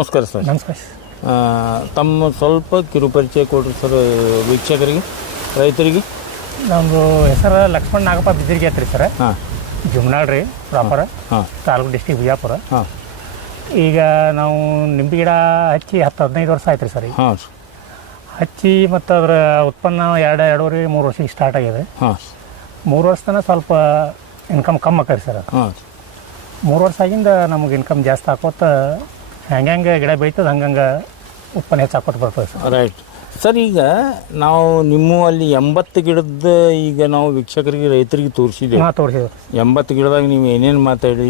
ನಮಸ್ಕಾರ ಸರ್. ನಮಸ್ಕಾರ. ತಮ್ಮ ಸ್ವಲ್ಪ ಕಿರುಪರಿಚಯ ಕೊಡ್ರಿ ಸರ್ ವೀಕ್ಷಕರಿಗೆ ರೈತರಿಗೆ. ನಮ್ಮದು ಹೆಸರು ಲಕ್ಷ್ಮಣ್ ನಾಗಪ್ಪ ಬಿದ್ದಿರಿಗೆ ಐತ್ರಿ ಸರ್. ಹಾಂ. ಜುಮ್ನಾಳ್ ರೀ ಪ್ರಾಪರ್. ಹಾಂ. ತಾಲೂಕು ಡಿಸ್ಟಿಕ್ ಬಿಜಾಪುರ ಹಾಂ. ಈಗ ನಾವು ನಿಂಬೆ ಗಿಡ ಹಚ್ಚಿ ಹತ್ತು ಹದಿನೈದು ವರ್ಷ ಆಯ್ತು ರೀ ಸರ್ ಈಗ. ಹಾಂ. ಹಚ್ಚಿ ಮತ್ತು ಅದರ ಉತ್ಪನ್ನ ಎರಡು ಎರಡೂವರೆ ಮೂರು ವರ್ಷಕ್ಕೆ ಸ್ಟಾರ್ಟ್ ಆಗಿದೆ ಹಾಂ. ಮೂರು ವರ್ಷ ತನಕ ಸ್ವಲ್ಪ ಇನ್ಕಮ್ ಕಮ್ಮಿ ಆಕರಿ ಸರ್. ಹಾಂ. ಮೂರು ವರ್ಷ ಆಗಿಂದ ನಮಗೆ ಇನ್ಕಮ್ ಜಾಸ್ತಿ ಹಾಕೋತ ಹೆಂಗೆ ಹೆಂಗೆ ಗಿಡ ಬೆಳೀತದೆ ಹಂಗಂಗೆ ಉತ್ಪನ್ನ ಹೆಚ್ಚು ಹಾಕೋತ ಬರ್ತದೆ ಸರ್. ರೈಟ್ ಸರ್ ಈಗ ನಾವು ನಿಮ್ಮ ಅಲ್ಲಿ ಎಂಬತ್ತು ಗಿಡದ ಈಗ ನಾವು ವೀಕ್ಷಕರಿಗೆ ರೈತರಿಗೆ ತೋರಿಸಿದ್ದೇವೆ. ಹಾಂ ತೋರಿಸಿದ್ರು ಎಂಬತ್ತು ಗಿಡದಾಗ ನೀವು ಏನೇನು ಮಾತಾಡಿದ್ರಿ?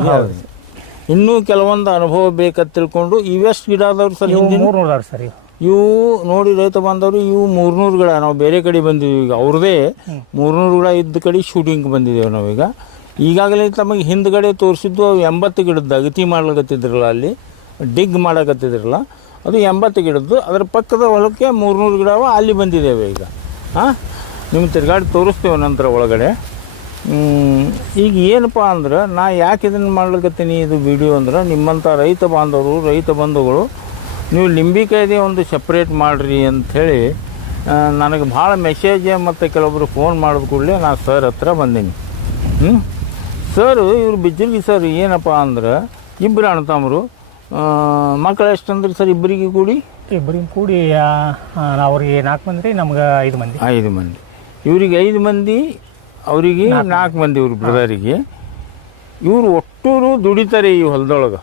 ಇನ್ನೂ ಕೆಲವೊಂದು ಅನುಭವ ಬೇಕಂತ ತಿಳ್ಕೊಂಡು ಇವೆಷ್ಟು ಗಿಡ ಅದಾವ್ರಿ ಸರ್ ಇವು ಹಿಂದಿನ? ಮೂರು ನೋಡ್ದಾವ್ರಿ ಸರ್ ಇವು. ಇವು ನೋಡಿ ರೈತ ಬಂದವರು ಇವು ಮೂರ್ನೂರು ಗಿಡ. ನಾವು ಬೇರೆ ಕಡೆ ಬಂದಿದ್ದೀವಿ ಈಗ. ಅವ್ರದೇ ಮೂರ್ನೂರು ಗಿಡ ಇದ್ದ ಕಡೆ ಶೂಟಿಂಗ್ ಬಂದಿದ್ದೇವೆ ನಾವೀಗ. ಈಗಾಗಲೇ ತಮಗೆ ಹಿಂದ್ಗಡೆ ತೋರಿಸಿದ್ದು ಅವು ಎಂಬತ್ತು ಗಿಡದ್ದು ಅಗತಿ ಮಾಡ್ಲಿಕತ್ತಿದ್ರಲ್ಲ ಅಲ್ಲಿ. ಡಿಗ್ ಮಾಡಕತ್ತಿದ್ರಲ್ಲ, ಅದು ಎಂಬತ್ತು ಗಿಡದ್ದು, ಅದರ ಪಕ್ಕದ ಹೊಲಕ್ಕೆ ಮೂರ್ನೂರು ಗಿಡ ಅಲ್ಲಿ ಬಂದಿದ್ದೇವೆ ಈಗ. ಹಾಂ ನಿಮ್ಮ ತಿರ್ಗಾಡಿ ತೋರಿಸ್ತೇವೆ ನಂತರ ಒಳಗಡೆ. ಈಗ ಏನಪ್ಪ ಅಂದ್ರೆ, ನಾ ಯಾಕೆ ಇದನ್ನು ಮಾಡ್ಲಿಕ್ಕತ್ತೀನಿ ಇದು ವಿಡಿಯೋ ಅಂದ್ರೆ ನಿಮ್ಮಂಥ ರೈತ ಬಾಂಧವರು, ರೈತ ಬಂಧುಗಳು, ನೀವು ಲಿಂಬಿಕಾಯ್ದೆ ಒಂದು ಸಪ್ರೇಟ್ ಮಾಡಿರಿ ಅಂಥೇಳಿ ನನಗೆ ಭಾಳ ಮೆಸೇಜ್ ಮತ್ತು ಕೆಲವೊಬ್ಬರು ಫೋನ್ ಮಾಡಿದ ಕೂಡಲೇ ನಾನು ಸರ್ ಹತ್ರ ಬಂದೀನಿ. ಹ್ಞೂ ಸರ್ ಇವರು ಬಿಜ್ಜಿರ್ಗಿ ಸರ್ ಏನಪ್ಪ ಅಂದ್ರೆ ಇಬ್ಬರು ಅಣ್ತಮ್ಮರು ಮಕ್ಕಳು ಎಷ್ಟಂದ್ರೆ ಸರ್ ಇಬ್ಬರಿಗೆ ಕೂಡಿ? ಇಬ್ಬರಿಗೆ ಕೂಡಿ ಆ, ಆ, ಅವ್ರಿಗೆ ನಾಲ್ಕು ಮಂದಿ ರೀ ನಮ್ಗೆ ಐದು ಮಂದಿ. ಐದು ಮಂದಿ. ಇವ್ರಿಗೆ ಐದು ಮಂದಿ ಅವರಿಗೆ ನಾಲ್ಕು ಮಂದಿ. ಇವ್ರ ಬ್ರದರಿಗೆ. ಇವರು ಒಟ್ಟೂರು ದುಡಿತಾರೆ ಈ ಹೊಲದೊಳಗೆ.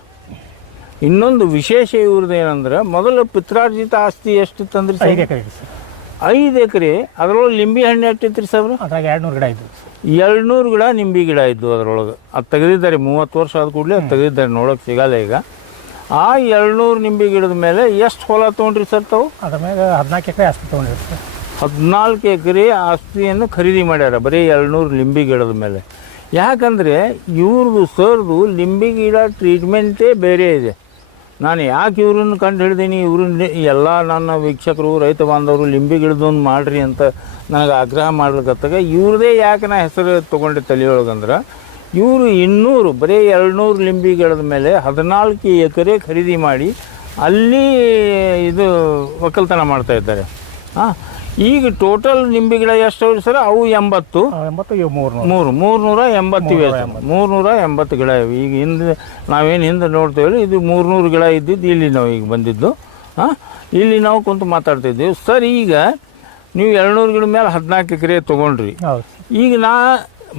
ಇನ್ನೊಂದು ವಿಶೇಷ ಇವ್ರದ್ದು ಏನಂದ್ರೆ ಮೊದಲು ಪಿತ್ರಾರ್ಜಿತ ಆಸ್ತಿ ಎಷ್ಟು ತಂದ್ರಿ ಐದು ಸರ್ ಎಕರೆ ಸರ್. ಐದು ಎಕರೆ. ಅದರೊಳಗೆ ಲಿಂಬಿ ಹಣ್ಣು ಎಷ್ಟಿತ್ರಿ ಸರ್? ಅದ್ರಾಗ ಎರಡು ನೂರು ಗಿಡ ಇದ್ವು ಎರಡುನೂರು ಗಿಡ ನಿಂಬಿ ಗಿಡ ಇದ್ದು ಅದರೊಳಗೆ. ಅದು ತೆಗೆದಿದ್ದಾರೆ ಮೂವತ್ತು ವರ್ಷ ಆದ ಕೂಡಲೇ ಅದು ತೆಗೆದಿದ್ದಾರೆ ನೋಡೋಕೆ ಸಿಗಲ್ಲ ಈಗ. ಆ ಎರಡುನೂರು ನಿಂಬೆ ಗಿಡದ ಮೇಲೆ ಎಷ್ಟು ಹೊಲ ತೊಗೊಂಡ್ರಿ ಸರ್ ತಾವು? ಅದ್ರ ಮೇಲೆ ಹದಿನಾಲ್ಕು ಎಕರೆ ಆಸ್ತಿ ತೊಗೊಂಡಿರಿ ಸರ್. ಹದಿನಾಲ್ಕು ಎಕರೆ ಆಸ್ತಿಯನ್ನು ಖರೀದಿ ಮಾಡ್ಯಾರ ಬರೀ ಎರಡುನೂರು ಲಿಂಬೆ ಗಿಡದ ಮೇಲೆ. ಯಾಕಂದರೆ ಇವ್ರದ್ದು ಸರ್ದು ಲಿಂಬೆ ಗಿಡ ಟ್ರೀಟ್ಮೆಂಟೇ ಬೇರೆ ಇದೆ. ನಾನು ಯಾಕೆ ಇವ್ರನ್ನ ಕಂಡು ಹಿಡ್ದೀನಿ? ಇವ್ರನ್ನ ಎಲ್ಲ ನನ್ನ ವೀಕ್ಷಕರು ರೈತ ಬಾಂಧವರು ಲಿಂಬೆ ಗಿಡದೊಂದು ಮಾಡ್ರಿ ಅಂತ ನನಗೆ ಆಗ್ರಹ ಮಾಡ್ಲಿಕ್ಕತ್ತಾಗ ಇವ್ರದೇ ಯಾಕೆ ನಾ ಹೆಸರು ತೊಗೊಂಡೆ ತಲೆಯೊಳಗಂದ್ರೆ ಇವರು ಇನ್ನೂರು ಬರೀ ಎರಡುನೂರು ಲಿಂಬಿ ಗಿಡದ ಮೇಲೆ ಹದಿನಾಲ್ಕು ಎಕರೆ ಖರೀದಿ ಮಾಡಿ ಅಲ್ಲಿ ಇದು ಒಕ್ಕಲ್ತನ ಮಾಡ್ತಾ ಇದ್ದಾರೆ. ಹಾಂ ಈಗ ಟೋಟಲ್ ನಿಂಬೆ ಗಿಡ ಎಷ್ಟು ಸರ್? ಅವು ಎಂಬತ್ತು. ಮೂರು ನೂರು ಮೂರು ಮೂರ್ನೂರ ಎಂಬತ್ತು ಇವೆ ಮೂರ್ನೂರ ಎಂಬತ್ತು. ಗಿಡ ಇವೆ. ಈಗ ಹಿಂದೆ ನಾವೇನು ಹಿಂದೆ ನೋಡ್ತೇವೆ ಇದು ಮೂರ್ನೂರು ಗಿಡ ಇದ್ದಿದ್ದು ಇಲ್ಲಿ ನಾವು ಈಗ ಬಂದಿದ್ದು. ಹಾಂ ಇಲ್ಲಿ ನಾವು ಕುಂತು ಮಾತಾಡ್ತಿದ್ದೀವಿ ಸರ್ ಈಗ ನೀವು ಎರಡುನೂರು ಗಿಡ ಮೇಲೆ ಹದಿನಾಲ್ಕು ಎಕರೆ ತೊಗೊಂಡ್ರಿ. ಈಗ ನಾ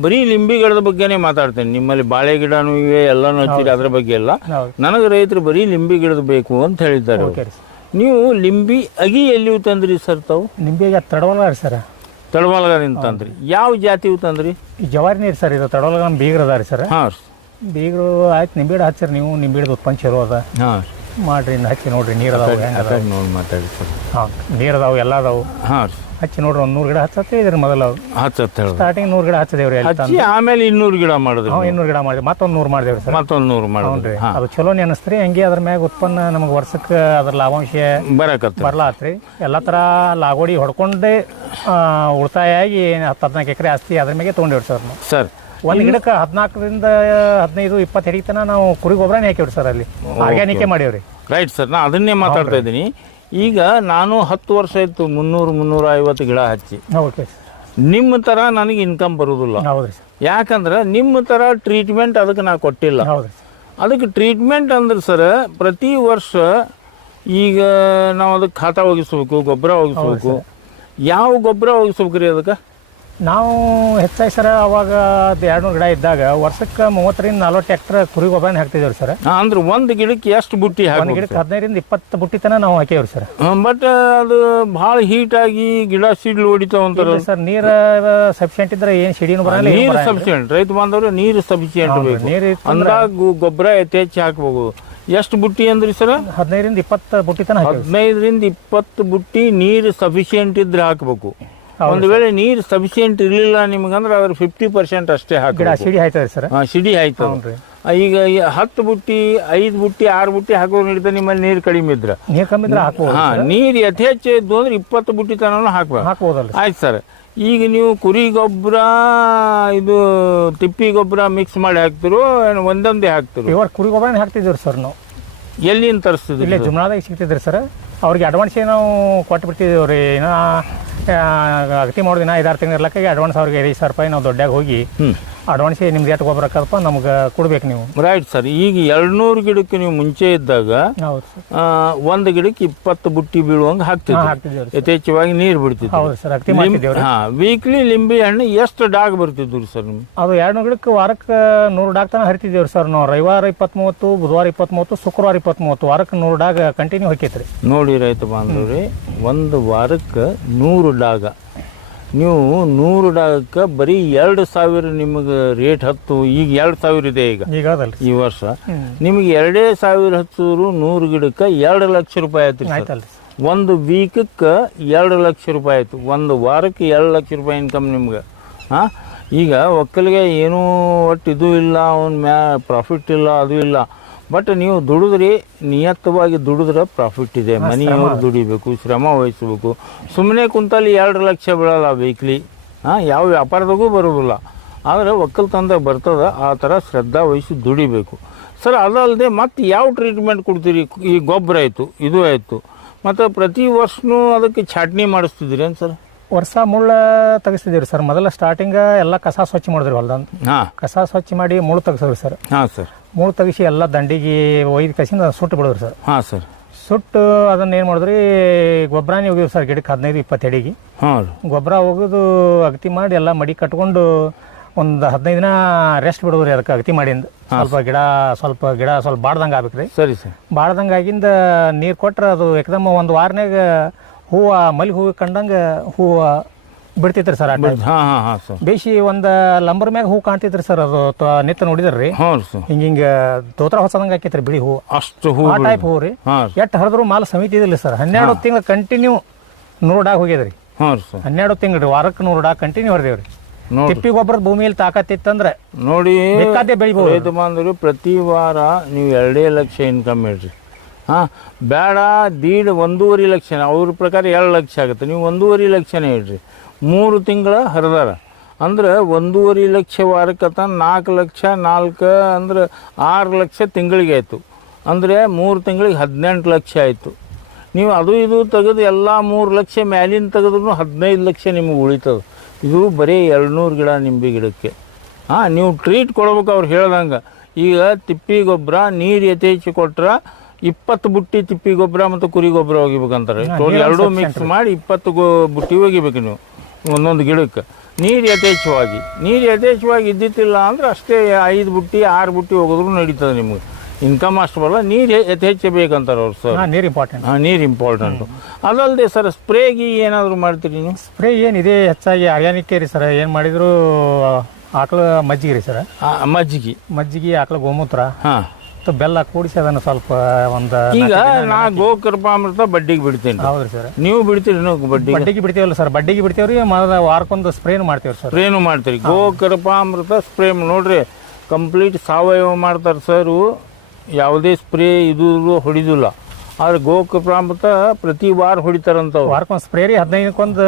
ಬರೀ ಲಿಂಬಿ ಗಿಡದ ಬಗ್ಗೆನೇ ಮಾತಾಡ್ತೇನೆ. ನಿಮ್ಮಲ್ಲಿ ಬಾಳೆ ಗಿಡನೂ ಇವೆ ಎಲ್ಲನೂ ಹಚ್ಚಿರಿ ಅದ್ರ ಬಗ್ಗೆ ಎಲ್ಲ. ನನಗೆ ರೈತರು ಬರೀ ಲಿಂಬಿ ಗಿಡದ ಬೇಕು ಅಂತ ಹೇಳಿದ್ದಾರೆ. ನೀವು ಲಿಂಬಿ ಅಗಿ ಎಲ್ಲಿ ತಂದ್ರಿ ಸರ್ ತಾವು? ನಿಂಬೆಗೆ ತಡವಲ್ಲ ರೀ ಸರ್. ತಳಮಲಗದಿಂದ ತಂದ್ರಿ. ಯಾವ ಜಾತಿ ತಂದ್ರಿ? ಜವಾರಿ ನೀರು ಸರ್ ಇದು ತಡವಲ್ಗ ನಮ್ಮ ಬೀಗ್ರ ಅದ ರೀ ಸರ್. ಹಾಂ ಬೀಗರು ಆಯ್ತು ನಿಂಬೆ ಗಿಡ ಹಚ್ಚಿರಿ ನೀವು ನಿಂಬೆ ಗಿಡದ ಉತ್ಪನ್ನ ಚಲೋ ಅದ. ಹಾಂ ಮಾಡ್ರಿ ಹಚ್ಚಿ ನೋಡ್ರಿ ನೀರು ಅದಾವು ನೋಡಿ ಮಾತಾಡಿ ಸರ್. ಹಾಂ ನೀರು ಅದಾವು ಎಲ್ಲ ಅದಾವು. ಹಾಂ ಹಚ್ಚಿ ನೋಡ್ರಿ ಒಂದು ನೂರು ಗಿಡ ಹಚ್ಚತ್ತೆ ಇದ್ರ ಮೊದಲ ಹಚ್ಚತ್ತೆ ಸ್ಟಾರ್ಟಿಂಗ್ ನೂರು ಗಿಡ ಹಚ್ಚದೇವ್ರಿ ಅಲ್ಲಿ ಹಚ್ಚಿ ಆಮೇಲೆ ಇನ್ನೂರು ಗಿಡ ಮಾಡಿದ್ರು ನಾವು. ಇನ್ನೂರು ಗಿಡ ಮಾಡಿದ್ರು ಮತ್ತೊಂದು ನೂರು ಮಾಡಿದೇವ್ರಿ ಸರ್. ಮತ್ತೊಂದು ನೂರು ಮಾಡಿ ಮಾಡಿದ್ರಿ. ರೀ. ಹಾಂ. ಅದು ಚಲೋನೇ ಅನಿಸ್ತ್ರಿ ಹಂಗೆ ಅದ್ರ ಮ್ಯಾಗ ಉತ್ಪನ್ನ ನಮಗೆ ವರ್ಷಕ್ಕೆ ಅದ್ರ ಲಾಭಾಂಶ ಬರಕತ್ತ ಬರ್ಲಾತ್ರಿ. ಎಲ್ಲ ಥರ ಲಾಗೋಡಿ ಹೊಡ್ಕೊಂಡೇ ಆ, ಉಳಿತಾಯ ಆಗಿ ಹತ್ತು ಹದಿನಾಲ್ಕು ಎಕರೆ ಆಸ್ತಿ ಅದ್ರ ಮ್ಯಾಗೆ ತೊಗೊಂಡಿವ್ರಿ ಸರ್ ನಾವು. ಸರ್ ಒಂದು ಗಿಡಕ್ಕೆ ಹದಿನಾಲ್ಕರಿಂದ ಹದಿನೈದು ಇಪ್ಪತ್ತು ತನಕ ನಾವು ಕುರಿ ಗೊಬ್ಬರನೇ ಹಾಕಿವ್ರಿ ಸರ್ ಅಲ್ಲಿ. ಆರ್ಗ್ಯಾನಿಕೇ ಮಾಡೀವ್ರಿ ರೈಟ್ ಸರ್ ನಾ ಅದನ್ನೇ ಮಾತಾಡ್ತಾ ಇದ್ದೀನಿ. ಈಗ ನಾನು ಹತ್ತು ವರ್ಷ ಇತ್ತು ಮುನ್ನೂರು ಮುನ್ನೂರ ಐವತ್ತು ಗಿಡ ಹಚ್ಚಿ. ಓಕೆ ನಿಮ್ಮ ಥರ ನನಗೆ ಇನ್ಕಮ್ ಬರೋದಿಲ್ಲ. ಹೌದು ಸರ್. ಯಾಕಂದ್ರೆ ನಿಮ್ಮ ಥರ ಟ್ರೀಟ್ಮೆಂಟ್ ಅದಕ್ಕೆ ನಾ ಕೊಟ್ಟಿಲ್ಲ. ಅದಕ್ಕೆ ಟ್ರೀಟ್ಮೆಂಟ್ ಅಂದ್ರೆ ಸರ್ ಪ್ರತಿ ವರ್ಷ ಈಗ ನಾವು ಅದಕ್ಕೆ ಖಾತಾ ಒಗಿಸ್ಬೇಕು ಗೊಬ್ಬರ ಒಗಿಸ್ಬೇಕು. ಯಾವ ಗೊಬ್ಬರ ಒಗಿಸ್ಬೇಕು ರೀ ಅದಕ್ಕೆ? ನಾವು ಹೆಚ್ಚಾಗಿ ಸರ್ ಅವಾಗ ಅದು ಎರಡು ನೂರು ಗಿಡ ಇದ್ದಾಗ ವರ್ಷಕ್ಕೆ ಮೂವತ್ತರಿಂದ ನಲ್ವತ್ತು ಎಕ್ಟರ್ ಕುರಿ ಗೊಬ್ಬರನ ಹಾಕ್ತಿದ್ದೇವೆ ಸರ್. ಅಂದ್ರೆ ಒಂದು ಗಿಡಕ್ಕೆ ಎಷ್ಟು ಬುಟ್ಟಿ ಒಂದು ಗಿಡಕ್ಕೆ ಹದಿನೈದರಿಂದ ಇಪ್ಪತ್ತು ಬುಟ್ಟಿ ತನಕ ನಾವು ಹಾಕೇವ್ರಿ ಸರ್. ಬಟ್ ಅದು ಭಾಳ ಹೀಟ್ ಆಗಿ ಗಿಡ ಸಿಡ್ಲು ಹೊಡಿತಾವ ಅಂತಾರೆ ಸರ್ ನೀರು ಸಫಿಷಿಯಂಟ್ ಇದ್ರೆ ಏನು ಸಿಡಿನೂ ಬರಲ್ಲ ನೀರು ಸಫಿಶಿಯಂಟ್ ರೈತ ಬಾಂಧವ್ರು ನೀರು ಸಫಿಶಿಯಂಟ್ ಬೇಕು. ನೀರು ಅಂದಾಗ ಗೊಬ್ಬರ ಯಥೇಚ್ಛ ಹಾಕ್ಬೇಕು ಎಷ್ಟು ಬುಟ್ಟಿ ಅಂದ್ರಿ ಸರ್? ಹದಿನೈದರಿಂದ ಇಪ್ಪತ್ತು ಬುಟ್ಟಿ ತನಕ ಹದಿನೈದರಿಂದ ಇಪ್ಪತ್ತು ಬುಟ್ಟಿ ನೀರು ಸಫಿಶಿಯಂಟ್ ಇದ್ರೆ ಹಾಕಬೇಕು. ಒಂದು ವೇಳೆ ನೀರು ಸಫಿಶಿಯಂಟ್ ಇರಲಿಲ್ಲ ನಿಮ್ಗಂದ್ರೆ ಅದ್ರ ಫಿಫ್ಟಿ ಪರ್ಸೆಂಟ್ ಅಷ್ಟೇ ಹಾಕಿ ಸಿಡಿ ಹಾಯ್ತದೆ ಸರ್. ಸಿಡಿ ಆಯ್ತು. ಹ್ಞೂ ರೀ ಈಗ ಈ ಹತ್ತು ಬುಟ್ಟಿ ಐದು ಬುಟ್ಟಿ ಆರು ಬುಟ್ಟಿ ಹಾಕೋ ನಡೀತಾ ನಿಮ್ಮಲ್ಲಿ ನೀರು ಕಡಿಮೆ ಇದ್ರೆ. ನೀರು ಕಮ್ಮಿ ಇದ್ರೆ ಹಾಕ್ಬೋದು ಹಾ ನೀರು ಯಥೇಚ್ಛ ಇದ್ದು ಅಂದ್ರೆ ಇಪ್ಪತ್ತು ಬುಟ್ಟಿ ತನ ಹಾಕ್ಬೇಕು ಹಾಕ್ಬೋದಲ್ಲ ಆಯ್ತು ಸರ್. ಈಗ ನೀವು ಕುರಿ ಗೊಬ್ಬರ ಇದು ತಿಪ್ಪಿ ಗೊಬ್ಬರ ಮಿಕ್ಸ್ ಮಾಡಿ ಹಾಕ್ತಿರೋ ಏನು ಒಂದೊಂದೇ ಹಾಕ್ತಿರೋ? ಇವಾಗ ಕುರಿ ಗೊಬ್ಬರ ಹಾಕ್ತಿದ್ದೀವಿ ಸರ್ ನಾವು. ಎಲ್ಲಿಂದ ತರಿಸ್ತಿದ್ರಿ ಇಲ್ಲೇ ಜುಮ್ನಾದಾಗ ಸಿಗ್ತಿದ್ರಿ ಸರ್. ಅವ್ರಿಗೆ ಅಡ್ವಾನ್ಸ್ ನಾವು ಕೊಟ್ಟು ಬಿಡ್ತಿದ್ದೀವಿ ರೀ ಏನೋ ಅಗತಿ ಮಾಡೋ ದಿನ ಐದಾರು ತಿಂಗಳು ಅಡ್ವಾನ್ಸ್ ಅವ್ರಿಗೆ ಐದು ಸಾವಿರ ರೂಪಾಯಿ ನಾವು ದೊಡ್ಡಾಗ ಹೋಗಿ ಅಡ್ವಾನ್ಸ್ ನಿಮ್ಗೆ ಎಷ್ಟು ಗೊಬ್ಬರ ಹಾಕಪ್ಪ ನಮ್ಗೆ ಕೊಡ್ಬೇಕು ನೀವು. ರೈಟ್ ಸರ್ ಈಗ ಎರಡ್ನೂರು ಗಿಡಕ್ಕೆ ನೀವು ಮುಂಚೆ ಇದ್ದಾಗ ಹೌದು ಸರ್ ಆ, ಒಂದು ಗಿಡಕ್ಕೆ ಇಪ್ಪತ್ತು ಬುಟ್ಟಿ ಬೀಳುವಂಗೆ ಹಾಕ್ತೀವಿ ಹಾಕ್ತಿದ್ವಿ ಯಥೇಚ್ಛವಾಗಿ ನೀರು ಬಿಡ್ತಿದ್ವಿ. ಹೌದು ಸರ್ ಅಗತಿ ಮಾಡ್ತಿದ್ದೇವೆ ಹಾ ವೀಕ್ಲಿ ಲಿಂಬೆ ಹಣ್ಣು ಎಷ್ಟು ಡಾಗ್ ಬರ್ತಿದ್ರು ಸರ್ ನಿಮ್ಗೆ? ಅದು ಎರಡು ಗಿಡಕ್ಕೆ ವಾರಕ್ಕೆ ನೂರು ಡಾಗ್ ತನಕ ಹರಿತಿದ್ದೇವ್ರಿ ಸರ್ ನಾವು. ರವಿವಾರ ಇಪ್ಪತ್ತ್ಮೂವತ್ತು ಬುಧವಾರ ಇಪ್ಪತ್ತ್ಮೂವತ್ತು ಶುಕ್ರವಾರ ಇಪ್ಪತ್ತ್ಮೂವತ್ತು ವಾರಕ್ಕೆ ನೂರು ಡಾಗ್ ಕಂಟಿನ್ಯೂ ಹೊಕ್ಕೈತೆ ರೀ ನೋಡಿ ರೈತ ಬಾಂಧವ್ರಿ ಒಂದು ವಾರಕ್ಕೆ ನೂರು ಡಾಗ. ನೀವು ನೂರು ಡಾಗಕ್ಕೆ ಬರೀ ಎರಡು ಸಾವಿರ ನಿಮಗೆ ರೇಟ್ ಹತ್ತು ಈಗ ಎರಡು ಸಾವಿರ ಇದೆ ಈಗ. ಈಗ ಈ ವರ್ಷ. ನಿಮಗೆ ಎರಡೇ ಸಾವಿರ ಹತ್ತೂರು ನೂರು ಗಿಡಕ್ಕೆ ಎರಡು ಲಕ್ಷ ರೂಪಾಯಿ ಆಯ್ತು ಒಂದು ವೀಕಕ್ಕೆ ಎರಡು ಲಕ್ಷ ರೂಪಾಯಿ ಆಯಿತು. ಒಂದು ವಾರಕ್ಕೆ ಎರಡು ಲಕ್ಷ ರೂಪಾಯಿ ಇನ್ಕಮ್ ನಿಮ್ಗೆ. ಹಾಂ? ಈಗ ಒಕ್ಕಲಿಗೆ ಏನೂ ಒಟ್ಟು ಇದು ಇಲ್ಲ ಅವ್ನ ಮ್ಯಾ ಪ್ರಾಫಿಟ್ ಇಲ್ಲ ಅದು ಇಲ್ಲ. ಬಟ್ ನೀವು ದುಡಿದ್ರಿ ನಿಯತ್ತವಾಗಿ ದುಡಿದ್ರೆ ಪ್ರಾಫಿಟ್ ಇದೆ. ಮನೆಯವ್ರು ದುಡಿಬೇಕು ಶ್ರಮ ವಹಿಸ್ಬೇಕು. ಸುಮ್ಮನೆ ಕುಂತಲ್ಲಿ ಎರಡು ಲಕ್ಷ ಬೀಳಲ್ಲ ವೀಕ್ಲಿ ಹಾಂ ಯಾವ ವ್ಯಾಪಾರದಾಗೂ ಬರೋದಿಲ್ಲ. ಆದರೆ ಒಕ್ಕಲ್ತನದಾಗ ಬರ್ತದೆ ಆ ಥರ ಶ್ರದ್ಧಾ ವಹಿಸಿ ದುಡಿಬೇಕು. ಸರ್ ಅದಲ್ಲದೆ ಮತ್ತೆ ಯಾವ ಟ್ರೀಟ್ಮೆಂಟ್ ಕೊಡ್ತೀರಿ? ಈ ಗೊಬ್ಬರ ಆಯಿತು ಇದು ಆಯಿತು. ಮತ್ತು ಪ್ರತಿ ವರ್ಷನೂ ಅದಕ್ಕೆ ಚಾಟ್ನಿ ಮಾಡಿಸ್ತಿದ್ದೀರಿ ಏನು ಸರ್ ವರ್ಷ ಮುಳ್ಳ ತೆಗಿಸ್ತಿದ್ದೀವಿ ಸರ್ ಮೊದಲ ಸ್ಟಾರ್ಟಿಂಗ್ ಎಲ್ಲ ಕಸ ಸ್ವಚ್ಛ ಮಾಡಿದ್ರಿ ಹೊಲ್ದಂತ ಹಾಂ. ಕಸ ಸ್ವಚ್ಛ ಮಾಡಿ ಮುಳ್ಳು ತೆಗಿಸಿದ್ರಿ ಸರ್ ಹಾಂ ಸರ್ ಮುಳ್ಳು ತೆಗಿಸಿ ಎಲ್ಲ ದಂಡಿಗೆ ಒಯ್ದು ಕಸಿಂದ ಸುಟ್ಟು ಬಿಡೋರು ಸರ್. ಹಾಂ ಸರ್. ಸುಟ್ಟು ಅದನ್ನ ಏನು ಮಾಡಿದ್ರಿ ಗೊಬ್ಬರನೇ ಹೋಗಿದ್ವಿ ಸರ್ ಗಿಡಕ್ಕೆ ಹದಿನೈದು ಇಪ್ಪತ್ತು ಅಡಿಗೆ. ಹಾಂ ಗೊಬ್ಬರ ಹೋಗೋದು ಅಗತಿ ಮಾಡಿ ಎಲ್ಲ ಮಡಿ ಕಟ್ಕೊಂಡು ಒಂದು ಹದಿನೈದು ದಿನ ರೆಸ್ಟ್ ಬಿಡೋದ್ರಿ ಅದಕ್ಕೆ ಅಗತಿ ಮಾಡಿಂದ. ಸ್ವಲ್ಪ ಗಿಡ ಸ್ವಲ್ಪ ಗಿಡ ಸ್ವಲ್ಪ ಬಾಡ್ದಂಗೆ ಆಗ್ಬೇಕ್ರಿ. ಸರಿ ಸರ್. ಬಾಡ್ದಂಗೆ ಆಗಿಂದ ನೀರು ಕೊಟ್ರೆ ಅದು ಏಕದಮ್ಮ ಒಂದು ವಾರನಾಗ ಹೂವು ಮಲ್ಲಿಗೆ ಹೂವು ಕಂಡಂಗೆ ಹೂವು ಬಿಡ್ತೈತ್ರಿ ಸರ್ ಹಾಂ ಹಾಂ ಹಾಂ ಸರ್ ಬೇಸಿ ಒಂದು ಲಂಬರ್ ಮ್ಯಾಗ ಹೂ ಕಾಣ್ತೈತ್ರಿ ಸರ್ ಅದು ತ- ನಿತ್ತ ನೋಡಿದ್ರಿ ಹ್ಞೂ ರೀ ಸರ್ ಹಿಂಗ ಹಿಂಗ ತೋತ್ರ ಹೊಸದಂಗ ಆಕೈತ್ರಿ ಬಿಳಿ ಹೂ. ಅಷ್ಟು ಹೂ ಆ ಟೈಪ್ ಹೂ ರೀ. ಹಾಂ ರೀ ಎಟ್ಟು ಹರಿದ್ರು ಮಾಲ್ ಸಮಿತಿ ಇದಿಲ್ಲ ಸರ್. ಹನ್ನೆರಡು ತಿಂಗಳು ಕಂಟಿನ್ಯೂ ನೂರು ಡಾಗ್ ಹೋಗ್ಯದ್ರಿ. ಹ್ಞೂ ರೀ ಸರ್ ಹನ್ನೆರಡು ತಿಂಗಳು ರೀ. ವಾರಕ್ಕೆ ನೂರು ಡಾಗ್ ಕಂಟಿನ್ಯೂ ಹೊಡೆದೇವ್ರಿ. ನೋಡಿ. ತಿಪ್ಪಿ ಗೊಬ್ಬರದ ಭೂಮಿಯಲ್ಲಿ ತಾಕತ್ತಿತ್ತಂದ್ರೆ ನೋಡಿ ಬೆಳಿಬಹುದು ಬೆಳಿಬೋದು. ರೈತ ಬಾಂಧವರು ಪ್ರತಿ ವಾರ ನೀವು ಎರಡೇ ಲಕ್ಷ ಇನ್ಕಮ್ ಇಡ್ರಿ ಹಾಂ ಬೇಡ ದೀಡ್ ಒಂದೂವರೆ ಲಕ್ಷ ಅವ್ರ ಪ್ರಕಾರ ಎರಡು ಲಕ್ಷ ಆಗುತ್ತೆ. ನೀವು ಒಂದೂವರೆ ಲಕ್ಷನೇ ಇಡ್ರಿ ಮೂರು ತಿಂಗಳ ಹರಿದಾರ. ಅಂದ್ರೆ ಒಂದೂವರೆ ಲಕ್ಷ ವಾರಕ್ಕೆ ನಾಲ್ಕು ಲಕ್ಷ ನಾಲ್ಕು ಅಂದ್ರೆ ಆರು ಲಕ್ಷ ತಿಂಗಳಿಗೆ ಆಯಿತು. ಅಂದರೆ ಮೂರು ತಿಂಗಳಿಗೆ ಹದಿನೆಂಟು ಲಕ್ಷ ಆಯಿತು. ನೀವು ಅದು ಇದು ತೆಗೆದು ಎಲ್ಲ ಮೂರು ಲಕ್ಷ ಮ್ಯಾಲಿನ ತೆಗೆದ್ರು ಹದಿನೈದು ಲಕ್ಷ ನಿಮಗೆ ಉಳಿತದೆ. ಇದು ಬರೀ ಎರಡುನೂರು ಗಿಡ ನಿಂಬೆ ಗಿಡಕ್ಕೆ. ಹಾಂ ನೀವು ಟ್ರೀಟ್ ಕೊಡ್ಬೇಕು ಅವ್ರು ಹೇಳ್ದಂಗೆ. ಈಗ ತಿಪ್ಪಿ ಗೊಬ್ಬರ ನೀರು ಯಥೇಚ್ಛ ಕೊಟ್ರೆ ಇಪ್ಪತ್ತು ಬುಟ್ಟಿ ತಿಪ್ಪಿ ಗೊಬ್ಬರ ಮತ್ತು ಕುರಿ ಗೊಬ್ಬರ ಒಗಿಬೇಕಂತಾರೆ. ಟೋಟಲ್ ಎರಡೂ ಮಿಕ್ಸ್ ಮಾಡಿ ಇಪ್ಪತ್ತು ಗೊ ಬುಟ್ಟಿ ಒಗಿಬೇಕು ನೀವು. ಒಂದೊಂದು ಗಿಡಕ್ಕೆ. ನೀರು ಯಥೇಚ್ಛವಾಗಿ. ನೀರು ಯಥೇಚ್ಛವಾಗಿ ಇದ್ದಿತ್ತಿಲ್ಲ ಅಂದ್ರೆ ಅಷ್ಟೇ ಐದು ಬುಟ್ಟಿ ಆರು ಬುಟ್ಟಿ ಹೋಗಿದ್ರು ನಡೀತದೆ ನಿಮಗೆ. ಇನ್ಕಮ್ ಅಷ್ಟು ಬರಲ್ಲ. ನೀರು ಯಥೇಚ್ಛ ಬೇಕಂತಾರೆ ಅವ್ರು ಸರ್. ನೀರು ಇಂಪಾರ್ಟೆಂಟ್ ಹಾಂ ನೀರು ಇಂಪಾರ್ಟೆಂಟು ಅದಲ್ಲದೆ ಸರ್ ಸ್ಪ್ರೇಗೆ ಏನಾದರೂ ಮಾಡ್ತೀರಿ ನೀವು? ಸ್ಪ್ರೇ ಏನಿದೆ ಹೆಚ್ಚಾಗಿ ಆರ್ಗ್ಯಾನಿಕ್ ರೀ ಸರ್. ಏನು ಮಾಡಿದ್ರು ಆಕಳು ಮಜ್ಜಿಗೆ ರೀ ಸರ್. ಮಜ್ಜಿಗೆ. ಮಜ್ಜಿಗೆ ಆಕಳು ಗೋಮೂತ್ರ. ಹಾಂ. ಮತ್ತು ಬೆಲ್ಲ ಕೂಡಿಸಿ ಅದನ್ನು ಸ್ವಲ್ಪ ಒಂದು ಈಗ ನಾ ಗೋಕೃಪಾಮೃತ ಬಡ್ಡಿಗೆ ಬಿಡ್ತೀನಿ. ಹೌದು ಸರ್. ನೀವು ಬಿಡ್ತೀರಿ ನೀವು ಬಡ್ಡಿಗೆ? ಬಡ್ಡಿಗೆ ಬಿಡ್ತೀವಲ್ಲ ಸರ್. ಬಡ್ಡಿಗೆ ಬಿಡ್ತೀವ್ರಿ ಮೊದಲ ವಾರಕ್ಕೊಂದು ಸ್ಪ್ರೇನು ಮಾಡ್ತೀವಿ ಸರ್. ಸ್ಪ್ರೇನು ಮಾಡ್ತೀರಿ. ಗೋಕೃಪಾಮೃತ ಸ್ಪ್ರೇ ನೋಡ್ರಿ ಕಂಪ್ಲೀಟ್ ಸಾವಯವ ಮಾಡ್ತಾರೆ ಸರ್. ಯಾವುದೇ ಸ್ಪ್ರೇ ಇದು ಹೊಡಿದಿಲ್ಲ. ಆದ್ರೆ ಗೋಕೃಪಾಮೃತ ಪ್ರತಿ ವಾರ ಹೊಡಿತಾರಂತ ವಾರಕ್ಕೊಂದು ಸ್ಪ್ರೇ ರೀ ಹದಿನೈದಕ್ಕೊಂದು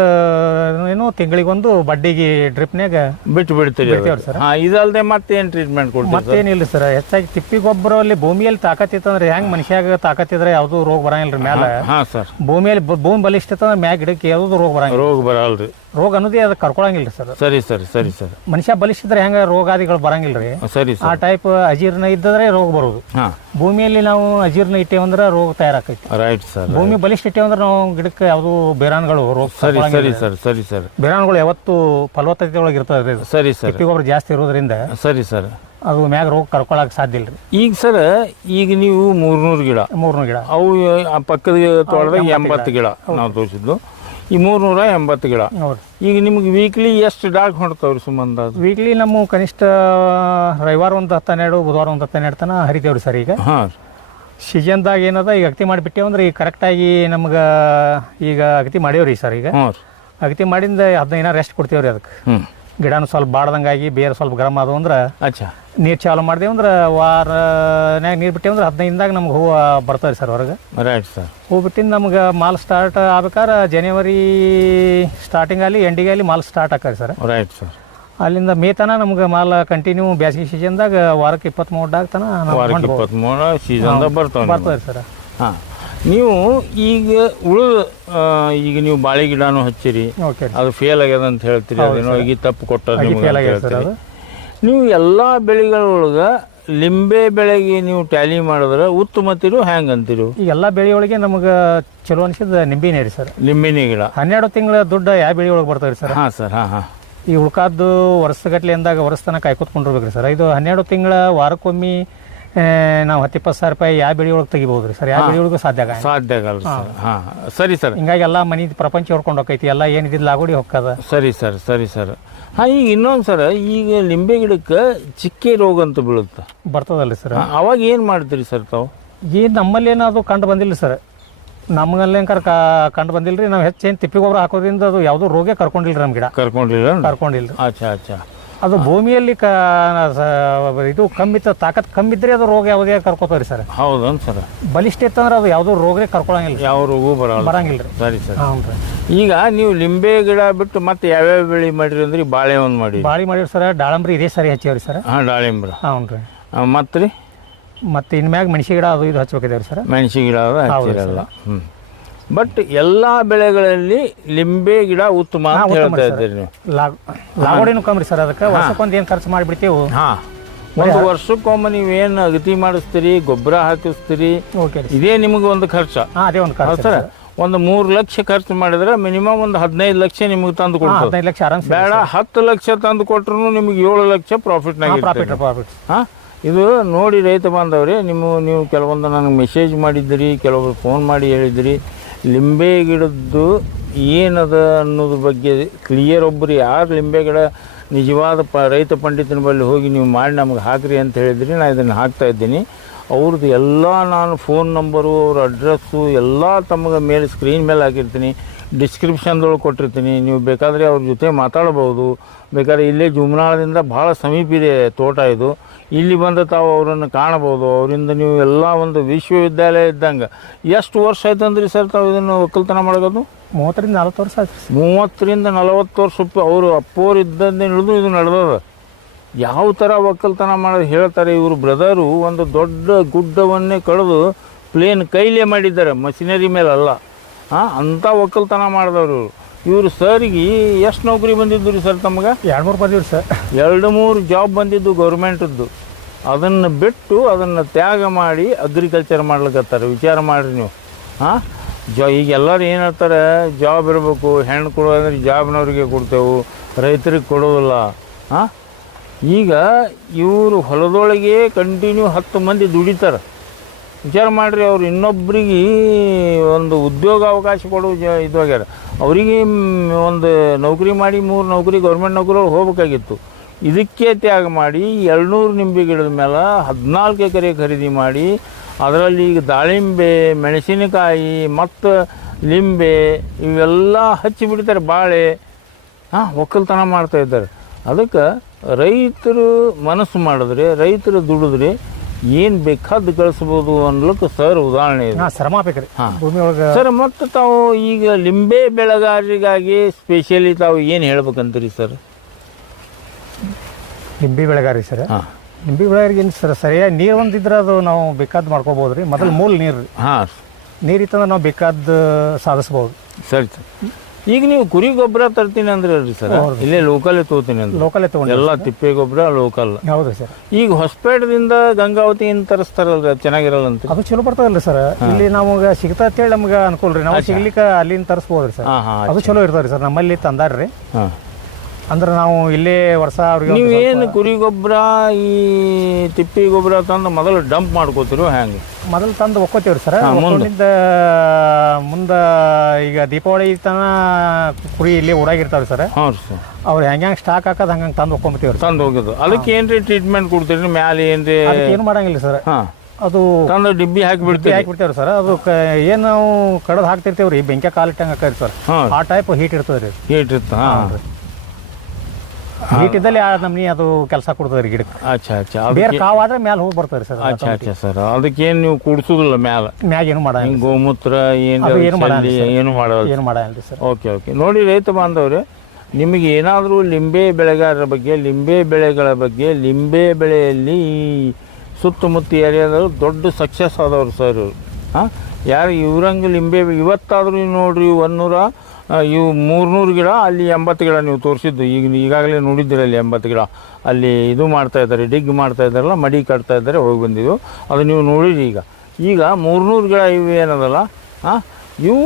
ಏನು ತಿಂಗಳಿಗೊಂದು ಬಡ್ಡಿಗೆ ಡ್ರಿಪ್ನ್ಯಾಗ ಬಿಟ್ಟು ಬಿಡ್ತೀರಿ ಬಿಡ್ತೇವ್ರಿ ಸರ್. ಹಾಂ ಇದಲ್ಲದೆ ಮತ್ತೇನು ಟ್ರೀಟ್ಮೆಂಟ್ ಕೊಡ್ತೀವಿ ಮತ್ತೇನಿಲ್ಲ ಸರ್ ಹೆಚ್ಚಾಗಿ ತಿಪ್ಪಿ ಗೊಬ್ಬರಲ್ಲಿ ಭೂಮಿಯಲ್ಲಿ ತಾಕತ್ತಿತ್ತಂದ್ರೆ ಹೆಂಗ್ ಮನುಷ್ಯಾಗ ತಾಕತ್ತಿದ್ರೆ ಯಾವ್ದು ರೋಗ ಬರಂಗಿಲ್ಲ ರೀ ಮ್ಯಾಲ. ಹಾಂ ಸರ್. ಭೂಮಿಯಲ್ಲಿ ಭೂಮಿ ಬಲಿಷ್ಠ ಮ್ಯಾಗ ಗಿಡಕ್ಕೆ ಯಾವ್ದು ರೋಗ ಬರಂಗಿಲ್ಲ. ರೋಗ ಬರಲ್ರಿ. ರೋಗ ಅನ್ನೋದೇ ಅದಕ್ಕೆ ಕರ್ಕೊಳಂಗಿಲ್ಲ ಸರ್. ಸರಿ ಸರಿ ಸರಿ ಸರ್. ಮನುಷ್ಯ ಬಲಿಸಿದ್ರೆ ಹೆಂಗ ರೋಗಾದಿಗಳು ಬರಂಗಿಲ್ಲ ರೀ ಸರಿ ಆ ಸರ್ ಟೈಪ್ ಅಜೀರ್ಣ ಇದ್ದರೆ ರೋಗ ಬರೋದು. ಹಾಂ. ಭೂಮಿಯಲ್ಲಿ ನಾವು ಅಜೀರ್ಣ ಇಟ್ಟೇವಂದ್ರೆ ರೋಗ ತಯಾರಾಕೈತಿ. ರೈಟ್ ಸರ್ ಭೂಮಿ ಬಲಿಷ್ಠ ಇಟ್ಟೇವಂದ್ರೆ ನಾವು ಗಿಡಕ್ಕೆ ಯಾವುದು ಬೇರಾನ್ಗಳು ರೋಗ ಸರಿ ಸರಿ ಸರ್ ಸರಿ ಸರ್ ಬೇರಾನ್ಗಳು ಯಾವತ್ತು ಫಲವತ್ತತೆ ಒಳಗೆ ಇರ್ತದೆ ಸರಿ ಸರ್. ತಿಪ್ಪಿ ಗೊಬ್ಬರ ಜಾಸ್ತಿ ಇರೋದ್ರಿಂದ ಸರಿ ಸರ್. ಅದು ಮ್ಯಾಗ ರೋಗ ಕರ್ಕೊಳಕ್ ಸಾಧ್ಯ ಇಲ್ಲ ರೀ ಈಗ ಸರ್ ಈಗ ನೀವು ಮೂರ್ನೂರು ಗಿಡ. ಮೂರ್ನೂರು ಗಿಡ. ಅವು ಆ ಪಕ್ಕದ ತೋಟದಾಗ ಎಂಬತ್ತು ಗಿಡ. ನಾವು ತೋರಿಸಿದ್ದು. ಈ ಮೂರ್ನೂರ ಎಂಬತ್ತು ಗಿಡ. ಹೌದು. ಈಗ ನಿಮ್ಗೆ ವೀಕ್ಲಿ ಎಷ್ಟು ಡಾಗ್ ಹೊಡ್ತಾವ್ರಿ ರೀ ಅದು? ವೀಕ್ಲಿ ನಮ್ಮ ಕನಿಷ್ಠ ರವಿವಾರ ಒಂದು ಹತ್ತು ಹನ್ನೆರಡು ಬುಧವಾರ ಒಂದು ಹತ್ತು ಹನ್ನೆರಡು ತನ ಹರಿತೇವ್ರಿ ಸರ್ ಈಗ. ಸೀಜನ್ದಾಗ ಏನದ ಈಗ ಅಗತಿ ಮಾಡಿಬಿಟ್ಟೇವಂದ್ರೆ ಈಗ ಕರೆಕ್ಟಾಗಿ ನಮ್ಗೆ ಈಗ ಅಗತಿ ಮಾಡೇವ್ರಿ ಸರ್ ಈಗ. ಹ್ಞೂ ರೀ. ಅಗತಿ ಮಾಡಿಂದ ಅದನ್ನ ದಿನ ರೆಸ್ಟ್ ಕೊಡ್ತೇವ್ರಿ ಅದಕ್ಕೆ. ಹ್ಞೂ ಗಿಡನೂ ಸ್ವಲ್ಪ ಬಾಡ್ದಂಗಾಗಿ ಬೇರೆ ಸ್ವಲ್ಪ ಗರಮ್ ಆದವು ಅಂದ್ರೆ ಅಚ್ಚಾ. ನೀರು ಚಾಲು ಮಾಡಿದೆವು ಅಂದ್ರೆ ವಾರನ್ಯಾಗ ನೀರು ಬಿಟ್ಟೇವಂದ್ರೆ ಹದಿನೈದಿಂದಾಗ ನಮ್ಗೆ ಹೂವು ಬರ್ತದೆ ಸರ್ ಹೊರಗೆ. ರೈಟ್ ಸರ್ ಹೂ ಬಿಟ್ಟಿಂದ ನಮ್ಗೆ ಮಾಲ್ ಸ್ಟಾರ್ಟ್ ಆಗ್ಬೇಕಾದ್ರೆ ಜನವರಿ ಸ್ಟಾರ್ಟಿಂಗ್ ಅಲ್ಲಿ ಎಂಡಿಗೆ ಅಲ್ಲಿ ಮಾಲ್ ಸ್ಟಾರ್ಟ್ ಆಕರಿ ಸರ್. ರೈಟ್ ಸರ್ ಅಲ್ಲಿಂದ ಮೇತನ ನಮ್ಗೆ ಮಾಲ್ ಕಂಟಿನ್ಯೂ ಬೇಸಿಗೆ ಸೀಸನ್ದಾಗ ವಾರಕ್ಕೆ ಇಪ್ಪತ್ತ್ಮೂರು ಡಾಗ್ ತನ ವಾರಕ್ಕೆ. ಇಪ್ಪತ್ತ್ಮೂರು ಸೀಸನ್ದಾಗ ಬರ್ತಾವೆ ಬರ್ತದೆ ಸರ್. ಹಾಂ. ನೀವು ಈಗ ಉಳಿದ ಈಗ ನೀವು ಬಾಳೆ ಗಿಡನೂ ಹಚ್ಚಿರಿ. ಅದು ಫೇಲ್ ಆಗ್ಯದ ಅಂತ ಹೇಳ್ತೀರಿ. ಅದೇನೋ ಈಗ ತಪ್ಪು ಹೇಳ್ತೀರಿ. ಅದು. ನೀವು ಎಲ್ಲ ಬೆಳೆಗಳೊಳಗೆ ಲಿಂಬೆ ಬೆಳೆಗೆ ನೀವು ಟ್ಯಾಲಿ ಮಾಡಿದ್ರೆ ಉತ್ತಮತಿರು ಹ್ಯಾಂಗ್ ಅಂತೀರು? ಎಲ್ಲ ಬೆಳೆ ಒಳಗೆ ನಮಗೆ ಚಲೋ ಅನಿಸಿದ ನಿಂಬೆನೇ ರೀ ಸರ್. ನಿಂಬೆನೇ ಗಿಡ. ಹನ್ನೆರಡು ತಿಂಗಳ ದುಡ್ಡು ಯಾವ ಬೆಳೆ ಒಳಗೆ ಬರ್ತದೆ ಸರ್? ಹಾಂ ಸರ್ ಹಾಂ ಹಾಂ. ಈ ಉಳ್ಕಾದ್ದು ವರ್ಷಗಟ್ಲೆ ಅಂದಾಗ ವರ್ಷ ತನಕ ಕಾಯ್ಕೊತ್ಕೊಂಡಿರ್ಬೇಕ್ರಿ ಸರ್. ಇದು ಹನ್ನೆರಡು ತಿಂಗಳ ವಾರಕ್ಕೊಮ್ಮೆ ನಾವು ಹತ್ತು ಇಪ್ಪತ್ತು ಸಾವಿರ ರೂಪಾಯಿ ಯಾವ ಬೆಳೆ ಒಳಗೆ ತೆಗಿಬೋದು ರೀ ಸರ್? ಯಾವ ಬೆಳೆ ಒಳಗೂ ಸಾಧ್ಯ ಆಗಲ್ಲ. ಸಾಧ್ಯ ಆಗಲ್ಲ ಸರ್. ಹಾಂ. ಸರಿ ಸರ್. ಹಿಂಗಾಗಿ ಎಲ್ಲ ಮನಿ ಪ್ರಪಂಚ ಹೊರ್ಕೊಂಡು ಹೋಗೈತಿ ಎಲ್ಲ ಏನಿದ್ದು ಲಾಗೋಡಿ ಹೋಗ್ತದ. ಸರಿ ಸರ್ ಸರಿ ಸರ್. ಹಾಂ ಈಗ ಇನ್ನೊಂದು ಸರ್ ಈಗ ಲಿಂಬೆ ಗಿಡಕ್ಕೆ ಚಿಕ್ಕೆ ರೋಗ ಅಂತ ಬೀಳುತ್ತೆ. ಬರ್ತದಲ್ಲ ಸರ್. ಅವಾಗ ಏನು ಮಾಡ್ತೀರಿ ಸರ್ ತಾವು? ಈ ನಮ್ಮಲ್ಲಿ ಅದು ಕಂಡು ಬಂದಿಲ್ಲ ಸರ್. ನಮ್ಗಲ್ಲೇಂಕರ್ ಕಂಡು ಬಂದಿಲ್ರಿ ನಾವು ಹೆಚ್ಚೇನು ತಿಪ್ಪಿ ಗೊಬ್ಬರ ಹಾಕೋದ್ರಿಂದ ಅದು ಯಾವುದೋ ರೋಗ ಕರ್ಕೊಂಡಿಲ್ಲ ನಮ್ಮ ಗಿಡ. ಕರ್ಕೊಂಡಿಲ್ಲ ಕರ್ಕೊಂಡಿಲ್ಲ ಅಚ್ಚಾ ಅಚ್ಚಾ. ಅದು ಭೂಮಿಯಲ್ಲಿ ಕ ಇದು ಕಮ್ಮಿತ್ತ ತಾಕತ್ ಕಮ್ಮಿದ್ರೆ ಅದು ರೋಗ ಯಾವುದೇ ಕರ್ಕೋತಾವ್ರಿ ಸರ್. ಹೌದನ್ ಸರ್ ಬಲಿಷ್ಠ ಇತ್ತಂದ್ರೆ ಅದು ಯಾವುದೋ ರೋಗನೇ ಕರ್ಕೊಳಂಗಿಲ್ಲ ಯಾವ ರೋಗವು ಬರಲ್ಲ. ಬರಂಗಿಲ್ಲ ರೀ. ಸರಿ ಸರ್. ಹ್ಞೂ ರೀ. ಈಗ ನೀವು ಲಿಂಬೆ ಗಿಡ ಬಿಟ್ಟು ಮತ್ತೆ ಯಾವ್ಯಾವ ಬೆಳೆ ಮಾಡಿರಿ ಅಂದ್ರೆ ಬಾಳೆ ಒಂದು ಮಾಡಿ ಬಾಳಿ ಮಾಡಿರಿ ಸರ್ ದಾಳಂಬ್ರಿ ಇದೇ ಸರಿ ಹಚ್ಚಿವ್ರಿ ಸರ್. ಹಾಂ ದಾಳಿಂಬ್ರ. ಹ್ಞೂ ರೀ. ಮತ್ತೆ ರೀ ಮತ್ತೆ ಇನ್ಮ್ಯಾಗ ಮೆಣಸಿ ಗಿಡ ಅದು ಇದು ಹಚ್ಬೇಕಿದೇವ್ರಿ ಸರ್. ಮೆಣಸಿ ಗಿಡ ಹೌದು ಹ್ಞೂ ಬಟ್ ಎಲ್ಲ ಬೆಳೆಗಳಲ್ಲಿ ಲಿಂಬೆ ಗಿಡ ಉತ್ತಮ ಅಂತ ಹೇಳ್ತಾ ಇದ್ದೀರಿ ನೀವು. ಲಾಗೋಡಿನೂ ಕಮ್ರಿ ಸರ್ ಅದಕ್ಕೆ. ವರ್ಷಕ್ಕೊಂದು ಏನು ಖರ್ಚು ಮಾಡಿಬಿಡ್ತೇವೆ. ಹಾಂ. ಒಂದು ವರ್ಷಕ್ಕೊಮ್ಮೆ ನೀವೇನು ಅಗತಿ ಮಾಡಿಸ್ತೀರಿ ಗೊಬ್ಬರ ಹಾಕಿಸ್ತೀರಿ ಇದೇ ನಿಮಗೆ ಒಂದು ಖರ್ಚ. ಅದೇ ಒಂದು ಖರ್ಚು ಸರ್. ಒಂದು ಮೂರು ಲಕ್ಷ ಖರ್ಚು ಮಾಡಿದ್ರೆ ಮಿನಿಮಮ್ ಒಂದು ಹದಿನೈದು ಲಕ್ಷ ನಿಮಗೆ ತಂದು ಆರಾಮ್ ಬೇಡ ಹತ್ತು ಲಕ್ಷ ತಂದು ಕೊಟ್ಟರು ನಿಮಗೆ ಏಳು ಲಕ್ಷ ಪ್ರಾಫಿಟ್ನಾಗ ಪ್ರಾಫಿಟ್ ಪ್ರಾಫಿಟ್ ಹಾಂ ಇದು ನೋಡಿ ರೈತ ಬಾಂಧವ್ರೆ ನಿಮ್ಮ ನೀವು ಕೆಲವೊಂದು ನನಗೆ ಮೆಸೇಜ್ ಮಾಡಿದ್ದೀರಿ ಕೆಲವೊಬ್ರು ಫೋನ್ ಮಾಡಿ ಹೇಳಿದಿರಿ ಲಿಂಬೆ ಗಿಡದ್ದು ಏನದ ಅನ್ನೋದ್ರ ಬಗ್ಗೆ ಕ್ಲಿಯರ್ ಒಬ್ಬರು ಯಾರು ಲಿಂಬೆ ಗಿಡ ನಿಜವಾದ ಪ ರೈತ ಪಂಡಿತನ ಬಳಿ ಹೋಗಿ ನೀವು ಮಾಡಿ ನಮಗೆ ಹಾಕ್ರಿ ಅಂತ ಹೇಳಿದ್ರಿ ನಾನು ಇದನ್ನು ಹಾಕ್ತಾ ಇದ್ದೀನಿ. ಅವ್ರದ್ದು ಎಲ್ಲ ನಾನು ಫೋನ್ ನಂಬರು ಅವ್ರ ಅಡ್ರೆಸ್ಸು ಎಲ್ಲ ತಮಗೆ ಮೇಲೆ ಸ್ಕ್ರೀನ್ ಮೇಲೆ ಹಾಕಿರ್ತೀನಿ. ಡಿಸ್ಕ್ರಿಪ್ಷನ್ದೊಳಗೆ ಕೊಟ್ಟಿರ್ತೀನಿ. ನೀವು ಬೇಕಾದರೆ ಅವ್ರ ಜೊತೆ ಮಾತಾಡ್ಬೋದು. ಬೇಕಾದ್ರೆ ಇಲ್ಲೇ ಜುಮ್ನಾಳದಿಂದ ಭಾಳ ಸಮೀಪ ಇದೆ ತೋಟ ಇದು. ಇಲ್ಲಿ ಬಂದು ತಾವು ಅವರನ್ನು ಕಾಣಬಹುದು ಅವರಿಂದ ನೀವು ಎಲ್ಲ ಒಂದು ವಿಶ್ವವಿದ್ಯಾಲಯ ಇದ್ದಂಗೆ. ಎಷ್ಟು ವರ್ಷ ಆಯ್ತು ಅಂದ್ರಿ ಸರ್ ತಾವು ಇದನ್ನು ಒಕ್ಕಲ್ತನ ಮಾಡೋದು? ಮೂವತ್ತರಿಂದ ನಲ್ವತ್ತು ವರ್ಷ ಆಯ್ತು ಮೂವತ್ತರಿಂದ ನಲವತ್ತು ವರ್ಷ ಅವರು ಅಪ್ಪೋರು ಇದ್ದಂತೆ ಹಿಡಿದು ಇದು ನಡೆದದ. ಯಾವ ಥರ ಒಕ್ಕಲ್ತನ ಮಾಡೋದು ಹೇಳ್ತಾರೆ ಇವರು ಬ್ರದರು ಒಂದು ದೊಡ್ಡ ಗುಡ್ಡವನ್ನೇ ಕಳೆದು ಪ್ಲೇನ್ ಕೈಲೇ ಮಾಡಿದ್ದಾರೆ. ಮಷಿನರಿ ಮೇಲೆ ಅಲ್ಲ ಹಾಂ ಅಂಥ ಒಕ್ಕಲ್ತನ ಮಾಡಿದವರು ಇವರು. ಸರ್ಗೆ ಎಷ್ಟು ನೌಕರಿ ಬಂದಿದ್ದು ರೀ ಸರ್ ತಮ್ಗೆ? ಎರಡು ಮೂರು ಬಂದಿವ್ರಿ ಸರ್. ಎರಡು ಮೂರು ಜಾಬ್ ಬಂದಿದ್ದು ಗೌರ್ಮೆಂಟದ್ದು. ಅದನ್ನು ಬಿಟ್ಟು ಅದನ್ನು ತ್ಯಾಗ ಮಾಡಿ ಅಗ್ರಿಕಲ್ಚರ್ ಮಾಡ್ಲಿಕ್ಕತ್ತಾರೆ ವಿಚಾರ ಮಾಡಿರಿ ನೀವು. ಹಾಂ ಜಾ ಈಗ ಎಲ್ಲರೂ ಏನು ಹೇಳ್ತಾರೆ ಜಾಬ್ ಇರಬೇಕು ಹೆಣ್ಣು ಕೊಡೋದಂದ್ರೆ ಜಾಬ್ನವ್ರಿಗೆ ಕೊಡ್ತೇವೆ ರೈತರಿಗೆ ಕೊಡೋದಿಲ್ಲ. ಹಾಂ ಈಗ ಇವರು ಹೊಲದೊಳಗೆ ಕಂಟಿನ್ಯೂ ಹತ್ತು ಮಂದಿ ದುಡಿತಾರೆ. ವಿಚಾರ ಮಾಡಿರಿ, ಅವ್ರು ಇನ್ನೊಬ್ಬರಿಗೆ ಒಂದು ಉದ್ಯೋಗ ಅವಕಾಶ ಕೊಡೋ ಜ ಇದಾಗ್ಯಾರ ಅವರಿಗೆ ಒಂದು ನೌಕರಿ ಮಾಡಿ ಮೂರು ನೌಕರಿ ಗೌರ್ಮೆಂಟ್ ನೌಕರಿ ಹೋಗಬೇಕಾಗಿತ್ತು. ಇದಕ್ಕೆ ತ್ಯಾಗ ಮಾಡಿ ಎರಡುನೂರು ನಿಂಬೆ ಗಿಡದ ಮೇಲೆ ಹದಿನಾಲ್ಕು ಎಕರೆ ಖರೀದಿ ಮಾಡಿ, ಅದರಲ್ಲಿ ಈಗ ದಾಳಿಂಬೆ, ಮೆಣಸಿನಕಾಯಿ, ಮತ್ತು ಲಿಂಬೆ ಇವೆಲ್ಲ ಹಚ್ಚಿ ಬಿಡ್ತಾರೆ ಬಾಳೆ. ಹಾಂ, ಒಕ್ಕಲ್ತನ ಮಾಡ್ತಾ ಇದ್ದಾರೆ. ಅದಕ್ಕೆ ರೈತರು ಮನಸ್ಸು ಮಾಡಿದ್ರೆ, ರೈತರು ದುಡಿದ್ರೆ ಏನು ಬೇಕಾದ್ದು ಗಳಿಸ್ಬೋದು ಅನ್ಲಿಕ್ಕೆ ಸರ್ ಉದಾಹರಣೆ ಇದೆ. ಹಾಂ ಶ್ರಮ ಬೇಕ್ರಿ ಹಾಂ. ಭೂಮಿ ಒಳಗೆ ಸರ್ ಮತ್ತು ತಾವು ಈಗ ಲಿಂಬೆ ಬೆಳೆಗಾರರಿಗಾಗಿ ಸ್ಪೆಷಲಿ ತಾವು ಏನು ಹೇಳ್ಬೇಕಂತೀರಿ ಸರ್? ಲಿಂಬೆ ಬೆಳೆಗಾರಿ ಸರ್. ಹಾಂ. ನಿಂಬೆ ಬೆಳೆಗಾರಿಗೆ ಏನು ಸರ್ ಸರಿಯಾಗಿ ನೀರು ಒಂದಿದ್ರೆ ಅದು ನಾವು ಬೇಕಾದ್ ಮಾಡ್ಕೋಬಹುದು ರೀ ಮೊದಲು ಮೂಲ ನೀರು ರೀ ಹಾಂ. ನೀರು ಇತ್ತಂದ್ರೆ ನಾವು ಬೇಕಾದ ಸಾಧಿಸ್ಬೋದು. ಸರಿ ಸರ್. ಈಗ ನೀವು ಕುರಿ ಗೊಬ್ಬರ ತರ್ತೀನಿ ಅಂದ್ರೆ ಸರ್? ಇಲ್ಲೇ ಲೋಕಲ್ಲೇ ತಗೋತೀನಿ ಅಂದ್ರೆ ಲೋಕಲೇ ತೊಗೊಂಡು ಎಲ್ಲ ತಿಪ್ಪೆ ಗೊಬ್ಬರ ಲೋಕಲ್ ಹೌದು ಸರ್. ಈಗ ಹೊಸಪೇಟದಿಂದ ಗಂಗಾವತಿಯಿಂದ ತರಿಸ್ತಾರಲ್ರಿ ಅದು ಚೆನ್ನಾಗಿರಲ್ಲ ಅಂತ? ಅದು ಚಲೋ ಬರ್ತದಲ್ರಿ ಸರ್. ಇಲ್ಲಿ ನಮಗೆ ಸಿಗ್ತಾ ಅಂತೇಳಿ ನಮ್ಗೆ ಅನುಕೂಲ ರೀ ನಾವು ಸಿಗ್ಲಿಕ್ಕೆ ಅಲ್ಲಿಂದ ತರಿಸ್ಬೋದ್ರಿ ಸರ್. ಅದು ಚಲೋ ಇರ್ತಾರ ಸರ್. ನಮ್ಮಲ್ಲಿ ತಂದಾರ್ರಿ. ಅಂದ್ರೆ ನಾವು ಇಲ್ಲೇ ವರ್ಷ ಅವ್ರಿಗೆ ಒಂದು ನೀವೇನು ಕುರಿ ಗೊಬ್ಬರ ಈ ತಿಪ್ಪಿ ಗೊಬ್ಬರ ತಂದು ಮೊದಲು ಡಂಪ್ ಮಾಡ್ಕೋತಿರೋ ಹ್ಯಾಂಗೆ? ಮೊದಲು ತಂದು ಒಕ್ಕೋತೀವ್ರಿ ಸರ್. ಹಾ, ಮುಂದೆ. ಈಗ ದೀಪಾವಳಿ ತನ ಕುರಿ ಇಲ್ಲಿ ಊರಾಗಿರ್ತಾವ್ರಿ ಸರ್. ಹ್ಞೂ ರೀ ಸರ್. ಅವ್ರು ಹೆಂಗೆ ಹೆಂಗೆ ಸ್ಟಾಕ್ ಹಾಕೋದು ಹಂಗೆ ತಂದು ಒಕ್ಕೊಂಬತ್ತೀವ್ರಿ ತಂದು ಹೋಗಿದ್ದು ಅದಕ್ಕೆ ಏನ್ರಿ ಟ್ರೀಟ್ಮೆಂಟ್ ಕೊಡ್ತೀರಿ? ಮ್ಯಾಲೆ ಏನ್ರಿ? ಅದಕ್ಕೆ ಏನು ಮಾಡಂಗಿಲ್ಲ ಸರ್. ಹಾಂ. ಅದು ತಂದು ಡಿಬ್ಬಿ ಹಾಕಿ ಬಿಡ್ತೀರಿ. ಹಾಕ್ಬಿಡ್ತೇವ್ರಿ ಸರ್. ಅದು ಕ ಏನು ನಾವು ಕಡದು ಹಾಕ್ತಿರ್ತೇವ್ರಿ? ಬೆಂಕಿ ಕಾಲಿಟ್ಟಂಗೆ ಹಾಕರಿ ಸರ್. ಹಾಂ. ಆ ಟೈಪ್ ಹೀಟ್ ಇರ್ತದೆ ರೀ ಹೀಟ್ ಇತ್ತು ಹಾಂ ಹೀಟ್ ಇದ್ದಲ್ಲಿ ಆ ನಮ್ನಿ ಅದು ಕೆಲಸ ಕೊಡ್ತದೆ ರೀ ಗಿಡಕ್ಕೆ. ಅಚ್ಚಾ ಅಚ್ಚಾ. ಬೇರೆ ಅದಕ್ಕೆ ಕಾವಾದ್ರೆ ಮ್ಯಾಲೆ ಹೋಗಿ ಬರ್ತದೆ ಸರ್ ಅಚ್ಚಾ ಅಚ್ಚಾ ಸರ್. ಅದಕ್ಕೇನು ನೀವು ಕುಡಿಸೋದಿಲ್ಲ ಮ್ಯಾಲ? ಮ್ಯಾಗ ಏನು ಮಾಡ ಹಿಂಗೆ ಗೋಮೂತ್ರ ಏನು ಅದು ಏನು ಮಾಡಲ್ಲ ಚಲ್ಲಿ ಸರ್. ಏನು ಮಾಡೋದು ಏನು ಮಾಡಲ್ರಿ ಸರ್. Okay okay. ನೋಡಿ ರೈತ ಬಾಂಧವ್ರೆ ನಿಮಗೆ ಏನಾದರೂ ಲಿಂಬೆ ಬೆಳೆಗಾರರ ಬಗ್ಗೆ ಲಿಂಬೆ ಬೆಳೆಗಳ ಬಗ್ಗೆ ಲಿಂಬೆ ಬೆಳೆಯಲ್ಲಿ ಈ ಸುತ್ತಮುತ್ತ ಏರಿಯಾದವರು ದೊಡ್ಡ ಸಕ್ಸಸ್ ಆದವರು ಸರ್ ಹಾಂ? ಯಾರು ಇವ್ರಂಗೆ ಲಿಂಬೆ ಇವತ್ತಾದರೂ ನೋಡ್ರಿ ಒಂದೂರ ಇವು ಮೂರ್ನೂರು ಗಿಡ ಅಲ್ಲಿ ಎಂಬತ್ತು ಗಿಡ ನೀವು ತೋರಿಸಿದ್ದು. ಈಗ ಈಗಾಗಲೇ ನೋಡಿದ್ದೀರ ಅಲ್ಲಿ ಎಂಬತ್ತು ಗಿಡ. ಅಲ್ಲಿ ಇದು ಮಾಡ್ತಾ ಇದ್ದಾರೆ ಡಿಗ್ ಮಾಡ್ತಾ ಇದ್ದಾರಲ್ಲ ಮಡಿ ಕಟ್ತಾ ಇದ್ದಾರೆ ಹೋಗಿ ಬಂದಿದ್ದು. ಅದು ನೀವು ನೋಡಿರಿ ಈಗ. ಈಗ ಮೂರ್ನೂರು ಗಿಡ ಇವು ಏನದಲ್ಲ ಹಾಂ ಇವು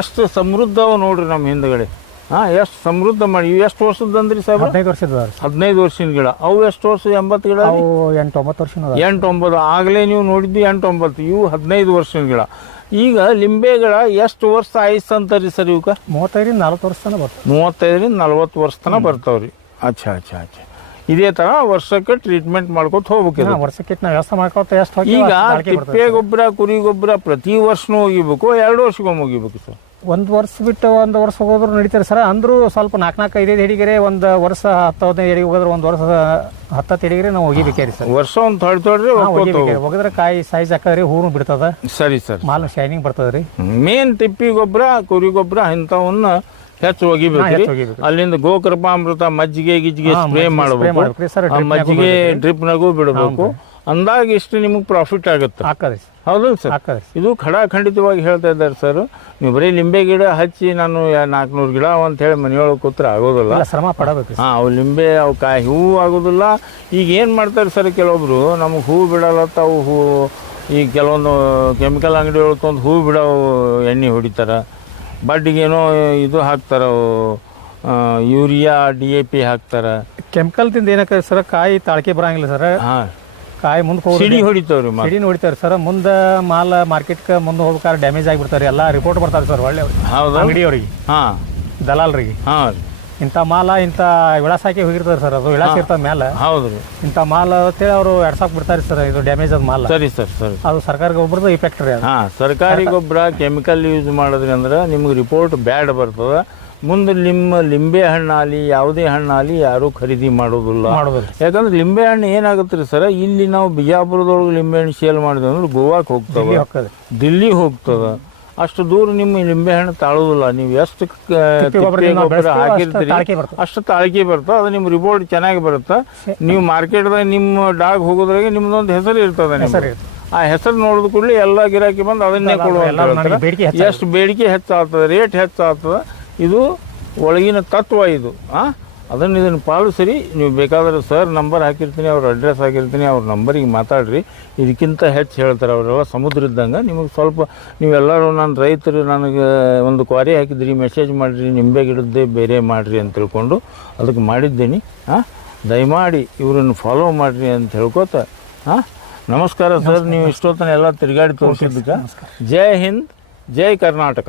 ಎಷ್ಟು ಸಮೃದ್ಧವು ನೋಡ್ರಿ ನಮ್ಮ ಹಿಂದ್ಗಡೆ. ಹಾಂ ಎಷ್ಟು ಸಮೃದ್ಧ ಮಾಡಿ. ಇವು ಎಷ್ಟು ವರ್ಷದ ಅಂದ್ರಿ ಸರ್ ಹದಿನೈದು ವರ್ಷದ. ಹದಿನೈದು ವರ್ಷದ ಗಿಡ. ಅವು ಎಷ್ಟು ವರ್ಷ ಎಂಬತ್ತು ಗಿಡ ಎಂಟು ಒಂಬತ್ತು ವರ್ಷ ಎಂಟು ಒಂಬತ್ತು ಆಗಲೇ ನೀವು ನೋಡಿದ್ದು ಎಂಟು ಒಂಬತ್ತು ಇವು ಹದಿನೈದು ವರ್ಷದ ಗಿಡ. ಈಗ ಲಿಂಬೆಗಳ ಎಷ್ಟು ವರ್ಷ ಆಯ್ತು ಅಂತಾರಿ ಸರ್ ಇವಕ್ಕೆ ಮೂವತ್ತೈದರಿಂದ ನಲ್ವತ್ತು ವರ್ಷ ತನಕ ಬರ್ತದೆ. ಮೂವತ್ತೈದರಿಂದ ನಲ್ವತ್ತು ವರ್ಷ ತನಕ ಬರ್ತಾವ್ರಿ. ಅಚ್ಛಾ ಅಚ್ಛಾ ಅಚ್ಛಾ ಇದೇ ಥರ ವರ್ಷಕ್ಕೆ ಟ್ರೀಟ್ಮೆಂಟ್ ಮಾಡ್ಕೊತ ಹೋಗ್ಬೇಕು ವರ್ಷಕ್ಕೆ ನಾವು ವ್ಯವಸ್ಥೆ ಮಾಡ್ಕೊತ ಎಷ್ಟು ಈಗ ತಿಪ್ಪೆ ಗೊಬ್ಬರ ಕುರಿ ಗೊಬ್ಬರ ಪ್ರತಿ ವರ್ಷನೂ ಒಗಿಬೇಕು ಎರಡು ವರ್ಷಕ್ಕೊಮ್ಮೆ ಒಗಿಬೇಕು ಸರ್. ಒಂದು ವರ್ಷ ಬಿಟ್ಟು ಒಂದು ವರ್ಷ ಹೋಗೋದ್ರು ನಡೀತಾರೆ ಸರ್. ಅಂದರೂ ಸ್ವಲ್ಪ ನಾಲ್ಕು ನಾಲ್ಕು ಐದೈದು ಹಿಡಿಗೆರೆ ಒಂದು ವರ್ಷ ಹತ್ತು ಹದಿನೈದು ಹಿಡಿಗೆ ಹೋಗಿದ್ರೆ ಒಂದು ವರ್ಷ ಹತ್ತತ್ತು ಹಿಡಿಗೆರೆ ನಾವು ಒಗಿಬೇಕೇರಿ ಸರ್. ವರ್ಷ ಒಂದು ತೊಳೆ ತೊಳ್ರಿ ಒಗದ್ರೆ ಕಾಯಿ ಸೈಜ್ ಹಾಕದ್ರಿ ಹೂನು ಬಿಡ್ತದ. ಸರಿ ಸರ್. ಮಾಲು ಶೈನಿಂಗ್ ಬರ್ತದ್ರಿ. ಮೇನ್ ತಿಪ್ಪಿ ಗೊಬ್ಬರ ಕುರಿ ಗೊಬ್ಬರ ಇಂಥವನ್ನ ಹೆಚ್ಚು ಒಗಿಬೇಕು ಅಲ್ಲಿಂದ ಗೋಕೃಪಾಮೃತ ಮಜ್ಜಿಗೆ ಗಿಜ್ಜಿಗೆ ಸ್ಪ್ರೇ ಮಾಡಬೇಕು. ಮಜ್ಜಿಗೆ ಡ್ರಿಪ್ನಾಗೂ ಬಿಡಬೇಕು. ಅಂದಾಗ ಇಷ್ಟು ನಿಮಗೆ ಪ್ರಾಫಿಟ್ ಆಗುತ್ತೆ. ಹೌದಲ್ಲ ಸರ್. ಇದು ಇದು ಖಡಾಖಂಡಿತವಾಗಿ ಹೇಳ್ತಾ ಇದ್ದಾರೆ ಸರ್. ನೀವು ಬರೀ ಲಿಂಬೆ ಗಿಡ ಹಚ್ಚಿ ನಾನು ನಾಲ್ಕುನೂರು ಗಿಡ ಅಂತ ಹೇಳಿ ಮನೆಯೊಳಗೆ ಕೂತ್ರೆ ಆಗೋದಿಲ್ಲ. ಇಲ್ಲ ಶ್ರಮ ಪಡಬೇಕು ಹಾಂ ಅವು ಲಿಂಬೆ ಅವು ಕಾಯಿ ಹೂವು ಆಗೋದಿಲ್ಲ. ಈಗ ಏನು ಮಾಡ್ತಾರೆ ಸರ್ ಕೆಲವೊಬ್ರು? ನಮಗೆ ಹೂವು ಬಿಡಲತ್ತ ಅವು ಹೂ. ಈಗ ಕೆಲವೊಂದು ಕೆಮಿಕಲ್ ಅಂಗಡಿ ಒಳಗೆ ತಂದು ಹೂವು ಬಿಡೋ ಎಣ್ಣೆ ಹೊಡಿತಾರೆ. ಬಡ್ಡಿಗೇನೋ ಇದು ಹಾಕ್ತಾರೆ ಅವು. ಆ, ಯೂರಿಯಾ ಡಿ ಎ ಪಿ ಹಾಕ್ತಾರೆ. ಕೆಮಿಕಲ್ ತಿಂದ ಏನಕ್ಕೆ ಸರ್? ಕಾಯಿ ತಾಳ್ಕೆ ಬರಂಗಿಲ್ಲ ಸರ್. ಹಾಂ. ಕಾಯಿ ಮುಂದೆ ಹೋಗಿ ಸಿಡಿ ಹೊಡಿತಾವ್ರಿ ಸಿಡಿ ಹೊಡಿತಾರೆ ಸರ್. ಮುಂದೆ ಮಾಲ್ ಮಾರ್ಕೆಟ್ಗೆ ಮುಂದೆ ಹೋಗ್ಬೇಕಾದ್ರೆ ಡ್ಯಾಮೇಜ್ ಆಗಿಬಿಡ್ತಾರೆ. ಎಲ್ಲ ರಿಪೋರ್ಟ್ ಬರ್ತಾರೆ ಸರ್ ಒಳ್ಳೆ ಹೌದಾ. ಅಂಗಡಿಯವ್ರಿಗೆ. ಹಾಂ. ದಲಾಲ್ರಿಗೆ. ಹಾಂ ಇಂಥ ಮಾಲ ಇಂಥ ವಿಳಾಸ ಹಾಕಿ ಹೋಗಿರ್ತಾರೆ ಸರ್ ಅದು. ವಿಳಾಸ ಇರ್ತದೆ ಮೇಲೆ ಹೌದು ರೀ. ಇಂಥ ಮಾಲ್ ಅಂತೇಳಿ ಅವರು ಎಡ್ಸಾಕ್ ಬಿಡ್ತಾರೆ ಸರ್ ಇದು ಡ್ಯಾಮೇಜ್ ಆದ ಮಾಲ್. ಸರಿ ಸರ್ ಸರಿ. ಅದು ಸರ್ಕಾರ ಗೊಬ್ಬರದ ಇಫೆಕ್ಟ್ ರೀ ಹಾಂ ಸರ್ಕಾರಿ ಗೊಬ್ಬರ ಕೆಮಿಕಲ್ ಯೂಸ್ ಮಾಡಿದ್ರಿ ಅಂದ್ರೆ ನಿಮ್ಗೆ ರಿಪೋರ್ಟ್ ಬ್ಯಾಡ್ ಬರ್ತದೆ. ಮುಂದೆ ನಿಮ್ಮ ಲಿಂಬೆ ಹಣ್ಣಾಗಲಿ ಯಾವುದೇ ಹಣ್ಣಾಗಲಿ ಯಾರೂ ಖರೀದಿ ಮಾಡೋದಿಲ್ಲ. ಮಾಡೋದಿಲ್ಲ. ಯಾಕಂದ್ರೆ ಲಿಂಬೆ ಹಣ್ಣು ಏನಾಗುತ್ತೆ ರೀ ಸರ್? ಇಲ್ಲಿ ನಾವು ಬಿಜಾಪುರದೊಳಗೆ ಲಿಂಬೆ ಹಣ್ಣು ಸೇಲ್ ಮಾಡಿದ್ವಿ ಅಂದ್ರೆ ಗೋವಾಕ್ಕೆ ಹೋಗ್ತವೆ ದಿಲ್ಲಿ ಹೋಗ್ತದ. ಅಷ್ಟು ದೂರ ನಿಮ್ಮ ಲಿಂಬೆ ಹಣ್ಣು ತಾಳೋದಿಲ್ಲ. ನೀವು ಎಷ್ಟು ಕ- ತಿಪ್ಪೆ ಗೊಬ್ಬರದಿಂದ ನಾವು ಗೊಬ್ಬರ ಬೆಳೆಸ್ತೀವೋ ಅಷ್ಟು ಹಾಕಿರ್ತೀರಿ ತಾಳ್ಕೆ ಬರ್ತದೆ. ಅಷ್ಟು ತಾಳ್ಕೆ ಬರ್ತದೆ. ಅದು ನಿಮ್ಮ ರಿಪೋರ್ಟ್ ಚೆನ್ನಾಗಿ ಬರುತ್ತೆ? ನೀವು ಮಾರ್ಕೆಟ್ದಾಗ ನಿಮ್ಮ ಡಾಗ್ ಹೋಗೋದ್ರಾಗೆ ನಿಮ್ದೊಂದು ಹೆಸರು ಇರ್ತದೆ. ಹೆಸರು ಇರ್ತದೆ. ಆ ಹೆಸರು ನೋಡಿದ ಕೂಡಲೇ ಎಲ್ಲ ಗಿರಾಕಿ ಬಂದು ಅದನ್ನೇ ಎಲ್ಲ ಕೊಡುವ ನನಗೆ ಬೇಡಿಕೆ. ಎಷ್ಟು ಬೇಡಿಕೆ ಹೆಚ್ಚಾಗ್ತದೆ ರೇಟ್ ಹೆಚ್ಚಾಗ್ತದೆ. ಇದು ಒಳಗಿನ ತತ್ವ ಇದು ಹಾಂ ಅದನ್ನು ಇದನ್ನು ಪಾಲಿಸ್ರಿ ನೀವು ಬೇಕಾದರೆ ಸರ್ ನಂಬರ್ ಹಾಕಿರ್ತೀನಿ ಅವ್ರ ಅಡ್ರೆಸ್ ಹಾಕಿರ್ತೀನಿ ಅವ್ರ ನಂಬರಿಗೆ ಮಾತಾಡ್ರಿ. ಇದಕ್ಕಿಂತ ಹೆಚ್ಚು ಹೇಳ್ತಾರೆ ಅವರೆಲ್ಲ ಸಮುದ್ರ ಇದ್ದಂಗೆ. ನಿಮಗೆ ಸ್ವಲ್ಪ ನೀವೆಲ್ಲರೂ ನಾನು ರೈತರು ನನಗೆ ಒಂದು ಕ್ವಾರಿ ಹಾಕಿದ್ರಿ ಮೆಸೇಜ್ ಮಾಡಿರಿ ನಿಂಬೆ ಗಿಡದ್ದೇ ಬೇರೆ ಮಾಡಿರಿ ಅಂತ ತಿಳ್ಕೊಂಡು ಅದಕ್ಕೆ ಮಾಡಿದ್ದೀನಿ ಹಾಂ ದಯಮಾಡಿ ಇವರನ್ನು ಫಾಲೋ ಮಾಡಿರಿ ಅಂತ ಹೇಳ್ಕೊತ ಹಾಂ ನಮಸ್ಕಾರ ಸರ್ ನೀವು ಇಷ್ಟೊತ್ತನ ಎಲ್ಲ ತಿರುಗಾಡಿ ತೋರಿಸಿದ್ದಕ್ಕೆ. ಜೈ ಹಿಂದ್ ಜೈ ಕರ್ನಾಟಕ.